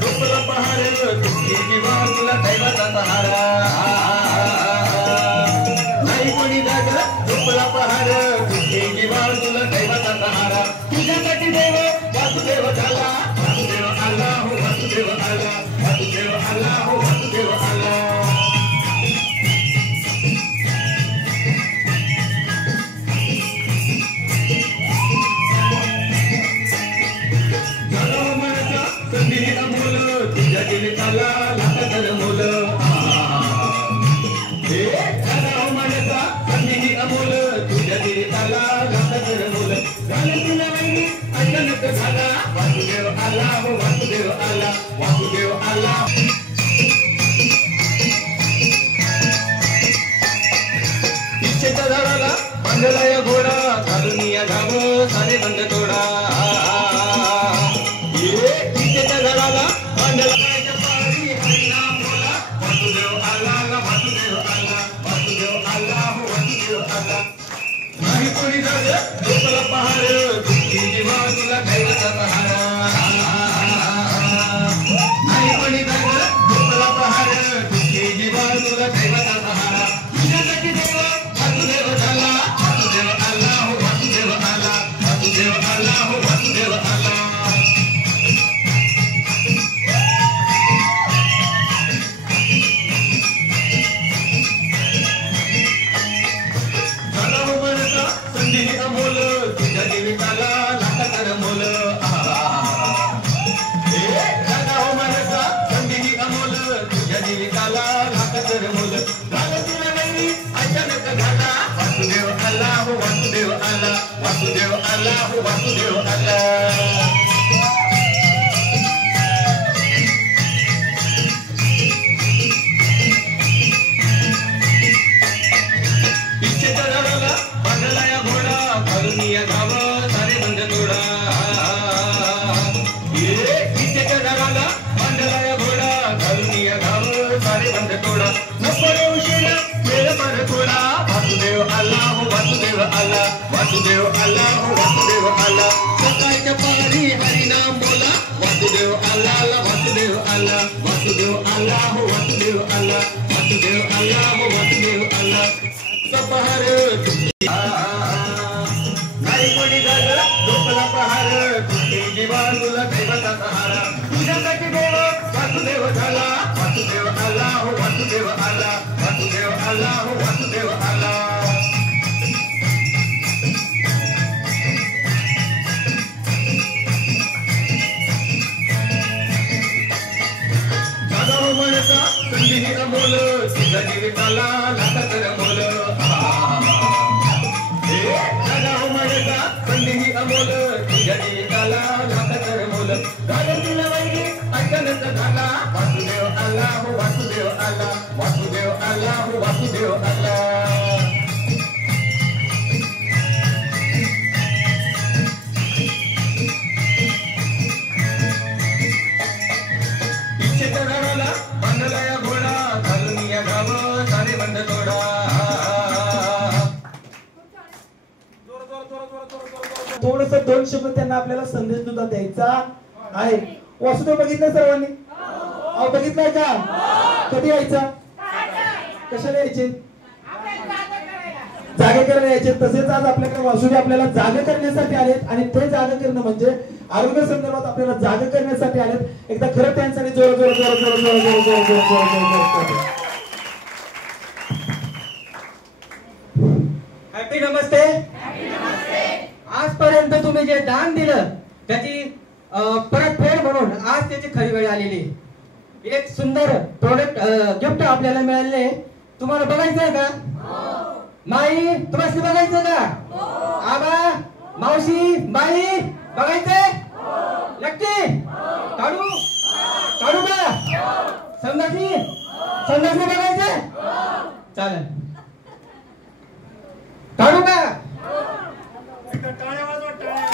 झोपला पहार तुझी जीवा तुला दैवाचा सहारा नाही कोणी जाग झोपला पहार तुझी जीवा तुला दैवाचा सहारा तुझ्यासाठी देव वासुदेव झाला वासुदेव आला हो वासुदेव आला वासुदेव आला हो वासुदेव आला जीविताला लाखातर मोल हे झाला मानसा संधी अमोल तुझ्या जीविताला लाखातर मोल झालं तुला माहिती अचानक झाला वासुदेव आला हो वासुदेव आला वासुदेव आला इच्छेच्या झाडाला बांधला या घोडा घालून या घाव सारे बंद तोडा इच्छेच्या झाडाला बांधला नाही कोणी जाग झोपला पहार तुझी जीवा तुला दैवाचा सहारा नाही कोणी जाग झोपला पहार तुझी जीवा तुला दैवाचा सहारा तुझ्यासाठी देव वासुदेव झाला वासुदेव आला हो वासुदेव आला वासुदेव आला हो वासुदेव आला वासुदेव आला हो वासुदेव आला वासुदेव आला हो वासुदेव आला इच्छेच्या झाडाला बांधला या घोडा घालून या घाव सारे बंद तोडा इच्छेच्या झाडाला बांधला या घोडा घालून या घाव सारे बंद तोडा नको उशिरा वेळ पर थोडा वासुदेव आला हो वासुदेव आला वासुदेव आला हो वासुदेव आला सकाळच्या पारी हरिनाम बोला वासुदेव आला वासुदेव आला वासुदेव आला हो वासुदेव आला वासुदेव आला हो वासुदेव आला पहार नाही कोणी झालं झोपला पहार तुझी जीवा तुला दैवाचा सहारा तुझ्यासाठी देव वासुदेव झाला वासुदेव आला हो वासुदेव आला वासुदेव आला हो वासुदेव आला झाला मनसा संधी अमोल तुझ्या जीविताला लाखातर मोल झाला मनसा संधी अमोल तुझ्या जीविताला लाखातर मोल झालं तुला माहिती अचानक झाला वासुदेव आला हो वासुदेव आला वासुदेव आला हो वासुदेव आला इच्छेच्या झाडाला बांधला या घोडा घालून या घाव सारे बंद तोडा थोडस दोन शब्द त्यांना आपल्याला संदेश सुद्धा द्यायचा आहे. वासुदेव बघितलं सर्वांनी? बघितलंय का? कधी यायचा? कशाला यायचे? जागे करायला यायचे. तसेच आज आपल्याकडे वासुदेव आपल्याला जागे करण्यासाठी आलेत आणि ते जागे करणं म्हणजे आरोग्य संदर्भात आपल्याला जागे करण्यासाठी आलेत. एकदा खरं त्यांच्यासाठी जोर जोर जोर जोर जोर जोर जोर जोर जोर जोर हॅपी नमस्ते. आजपर्यंत तुम्ही जे दान दिलं त्याची परतफेड म्हणून आज त्याची खरी वेळ आलेली. एक सुंदर प्रोडक्ट गिफ्ट आपल्याला मिळाले. तुम्हाला बघायचंय का? माई तुम्हाला बघायचं का? आबा मावशी बाई बघायचंय? नक्की काढू काढू का? संदासी संदासी बघायचंय? चालेल काढू का? टाळ्या वाजवा टाळ्या.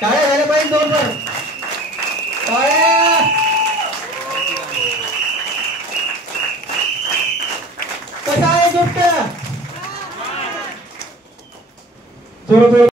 टाळ्या झाल्या पाहिजे जोरदार. टाळ्या जोर जोर